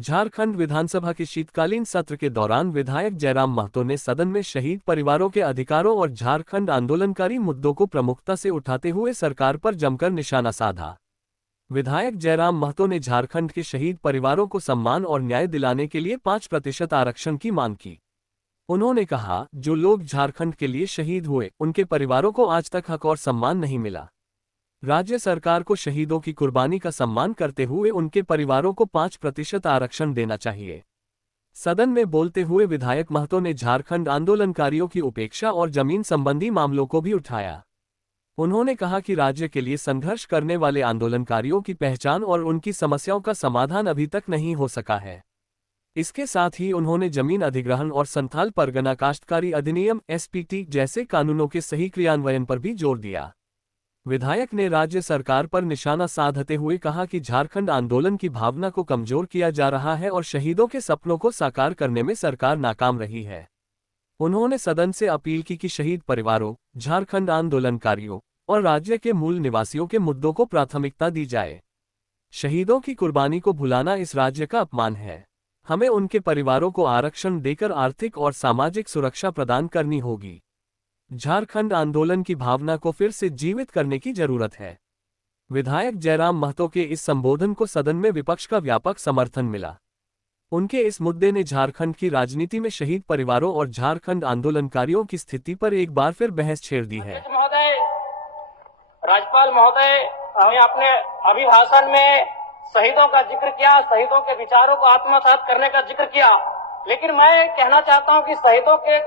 झारखंड विधानसभा के शीतकालीन सत्र के दौरान विधायक जयराम महतो ने सदन में शहीद परिवारों के अधिकारों और झारखंड आंदोलनकारी मुद्दों को प्रमुखता से उठाते हुए सरकार पर जमकर निशाना साधा। विधायक जयराम महतो ने झारखंड के शहीद परिवारों को सम्मान और न्याय दिलाने के लिए 5% आरक्षण की मांग की। उन्होंने कहा, जो लोग झारखंड के लिए शहीद हुए, उनके परिवारों को आज तक हक और सम्मान नहीं मिला। राज्य सरकार को शहीदों की कुर्बानी का सम्मान करते हुए उनके परिवारों को 5% आरक्षण देना चाहिए। सदन में बोलते हुए विधायक महतो ने झारखंड आंदोलनकारियों की उपेक्षा और जमीन संबंधी मामलों को भी उठाया। उन्होंने कहा कि राज्य के लिए संघर्ष करने वाले आंदोलनकारियों की पहचान और उनकी समस्याओं का समाधान अभी तक नहीं हो सका है। इसके साथ ही उन्होंने जमीन अधिग्रहण और संथाल परगना काश्तकारी अधिनियम (SPT) जैसे कानूनों के सही क्रियान्वयन पर भी जोर दिया। विधायक ने राज्य सरकार पर निशाना साधते हुए कहा कि झारखंड आंदोलन की भावना को कमजोर किया जा रहा है और शहीदों के सपनों को साकार करने में सरकार नाकाम रही है। उन्होंने सदन से अपील की कि शहीद परिवारों, झारखंड आंदोलनकारियों और राज्य के मूल निवासियों के मुद्दों को प्राथमिकता दी जाए। शहीदों की कुर्बानी को भुलाना इस राज्य का अपमान है। हमें उनके परिवारों को आरक्षण देकर आर्थिक और सामाजिक सुरक्षा प्रदान करनी होगी। झारखंड आंदोलन की भावना को फिर से जीवित करने की जरूरत है। विधायक जयराम महतो के इस संबोधन को सदन में विपक्ष का व्यापक समर्थन मिला। उनके इस मुद्दे ने झारखंड की राजनीति में शहीद परिवारों और झारखंड आंदोलनकारियों की स्थिति पर एक बार फिर बहस छेड़ दी है। राज्यपाल महोदय ने अपने अभिभाषण में शहीदों का जिक्र किया, शहीदों के विचारों को आत्मसात करने का जिक्र किया, लेकिन मैं कहना चाहता हूं कि शहीदों के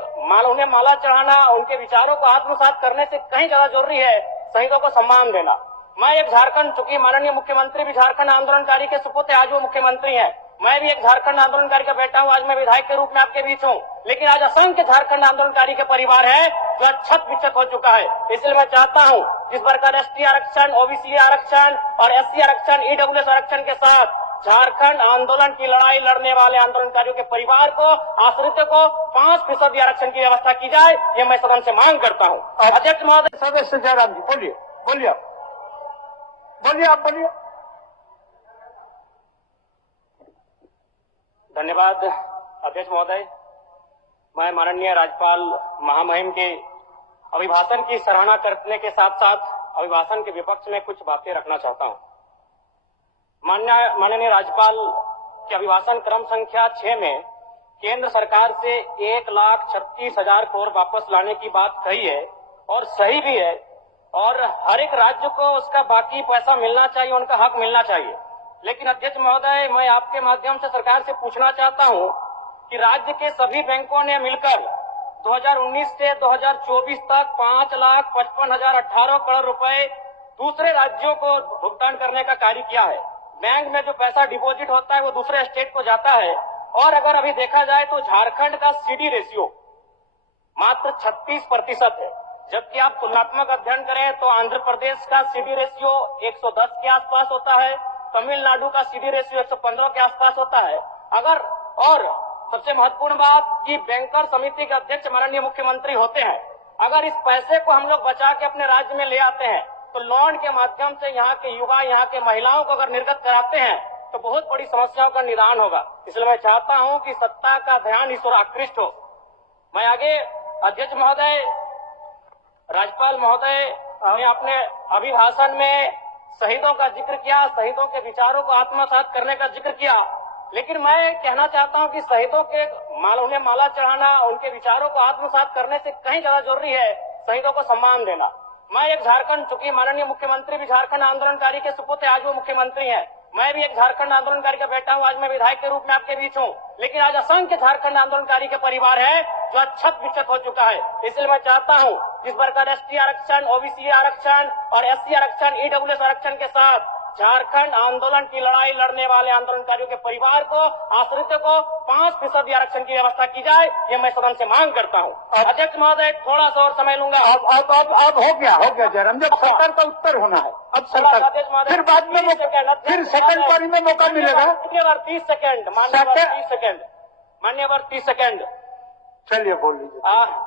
उन्हें माला चढ़ाना, उनके विचारों को आत्मसात करने से कहीं ज्यादा जरूरी है शहीदों को सम्मान देना। मैं एक झारखंड, चूंकि माननीय मुख्यमंत्री भी झारखंड आंदोलनकारी के सुपुत्र, आज वो मुख्यमंत्री हैं, मैं भी एक झारखंड आंदोलनकारी का बेटा हूं, आज मैं विधायक के रूप में आपके बीच हूं, लेकिन आज असंख्य झारखंड आंदोलनकारी के परिवार है जो छत विक्षत हो चुका है। इसलिए मैं चाहता हूं जिस प्रकार ST आरक्षण, OBC आरक्षण और SC आरक्षण, EWS आरक्षण के साथ झारखंड आंदोलन की लड़ाई लड़ने वाले आंदोलनकारियों के परिवार को, आश्रितों को 5% आरक्षण की व्यवस्था की जाए, ये मैं सदन से मांग करता हूं। अध्यक्ष महोदय, सदस्य जयराम जी बोलिए, बोलिए, बोलिए, आप बोलिए। धन्यवाद अध्यक्ष महोदय। मैं माननीय राज्यपाल महामहिम के अभिभाषण की सराहना करने के साथ साथ अभिभाषण के विपक्ष में कुछ बातें रखना चाहता हूं। माननीय राज्यपाल के अभिभाषण क्रम संख्या 6 में केंद्र सरकार से 1,36,000 करोड़ वापस लाने की बात कही है और सही भी है, और हर एक राज्य को उसका बाकी पैसा मिलना चाहिए, उनका हक मिलना चाहिए। लेकिन अध्यक्ष महोदय, मैं आपके माध्यम से सरकार से पूछना चाहता हूं कि राज्य के सभी बैंकों ने मिलकर 2019 से 2024 तक 5,55,018 करोड़ रुपए दूसरे राज्यों को भुगतान करने का कार्य किया है। बैंक में जो पैसा डिपॉजिट होता है वो दूसरे स्टेट को जाता है, और अगर अभी देखा जाए तो झारखंड का CD रेशियो मात्र 36% है, जबकि आप तुलनात्मक अध्ययन करें तो आंध्र प्रदेश का CD रेशियो 110 के आसपास होता है, तमिलनाडु का CD रेशियो 115 के आसपास होता है। और सबसे महत्वपूर्ण बात कि बैंकर समिति के अध्यक्ष माननीय मुख्यमंत्री होते हैं। अगर इस पैसे को हम लोग बचा के अपने राज्य में ले आते हैं तो लोन के माध्यम से यहाँ के युवा, यहाँ के महिलाओं को अगर निर्गत कराते हैं तो बहुत बड़ी समस्याओं का निदान होगा। इसलिए मैं चाहता हूं कि सत्ता का ध्यान इस ओर आकृष्ट हो। मैं आगे, अध्यक्ष महोदय, राज्यपाल महोदय ने अपने अभिभाषण में शहीदों का जिक्र किया, शहीदों के विचारों को आत्मसात करने का जिक्र किया, लेकिन मैं कहना चाहता हूं कि शहीदों के उन्हें माला चढ़ाना, उनके विचारों को आत्मसात करने से कहीं ज्यादा जरूरी है शहीदों को सम्मान देना। मैं एक झारखंड, चूंकि माननीय मुख्यमंत्री भी झारखंड आंदोलनकारी के सुपुत्र, आज वो मुख्यमंत्री हैं, मैं भी एक झारखंड आंदोलनकारी का बेटा हूं, आज मैं विधायक के रूप में आपके बीच हूं, लेकिन आज असंख्य झारखंड आंदोलनकारी के परिवार है जो छत विक्षत हो चुका है। इसलिए मैं चाहता हूं जिस प्रकार ST आरक्षण, OBC आरक्षण और SC आरक्षण, EWS आरक्षण के साथ झारखंड आंदोलन की लड़ाई लड़ने वाले आंदोलनकारियों के परिवार को, आश्रितों को 5% आरक्षण की व्यवस्था की जाए, ये मैं सदन से मांग करता हूं। अध्यक्ष महोदय, थोड़ा सा और समय लूंगा। अब हो गया जयराम, जब सरकार का उत्तर होना है, अब सरकार फिर बाद में फिर सेकंड पारी में मौका मिलेगा। मान्यवर 30 सेकंड, मान्यवर 30 सेकंड। चलिए बोल लीजिए।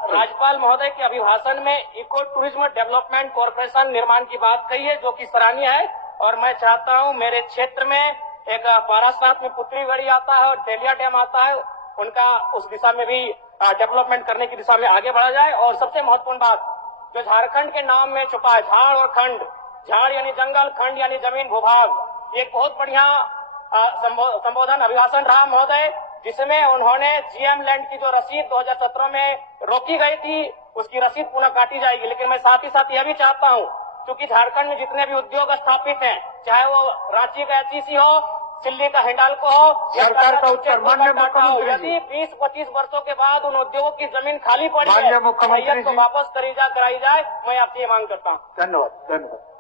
राज्यपाल महोदय के अभिभाषण में इको टूरिज्म डेवलपमेंट कॉर्पोरेशन निर्माण की बात कही है, जो कि सराहनीय है, और मैं चाहता हूं मेरे क्षेत्र में एक पारासात में पुत्री आता है और डेलिया डैम आता है, उनका उस दिशा में भी डेवलपमेंट करने की दिशा में आगे बढ़ा जाए। और सबसे महत्वपूर्ण बात जो झारखंड के नाम में छुपा है, झाड़ और खंड, झाड़ यानी जंगल, खंड यानी जमीन भूभाग, एक बहुत बढ़िया संबोधन अभिभाषण रहा महोदय, जिसमें उन्होंने जीएम लैंड की जो रसीद 2017 में रोकी गई थी उसकी रसीद पुनः काटी जाएगी। लेकिन मैं साथ ही साथ यह भी चाहता हूं, क्योंकि झारखंड में जितने भी उद्योग स्थापित हैं, चाहे वो रांची का एचईसी हो, दिल्ली का हिंडाल्को हो, सरकार का उत्तर माननीय मुख्यमंत्री जी, यदि 20-25 वर्षों के बाद उन उद्योगों की जमीन खाली पड़ी माननीय है, मुख्यमंत्री तो जी, वापस कराई जाए, मैं आपसे ये मांग करता हूँ। धन्यवाद धन्यवाद।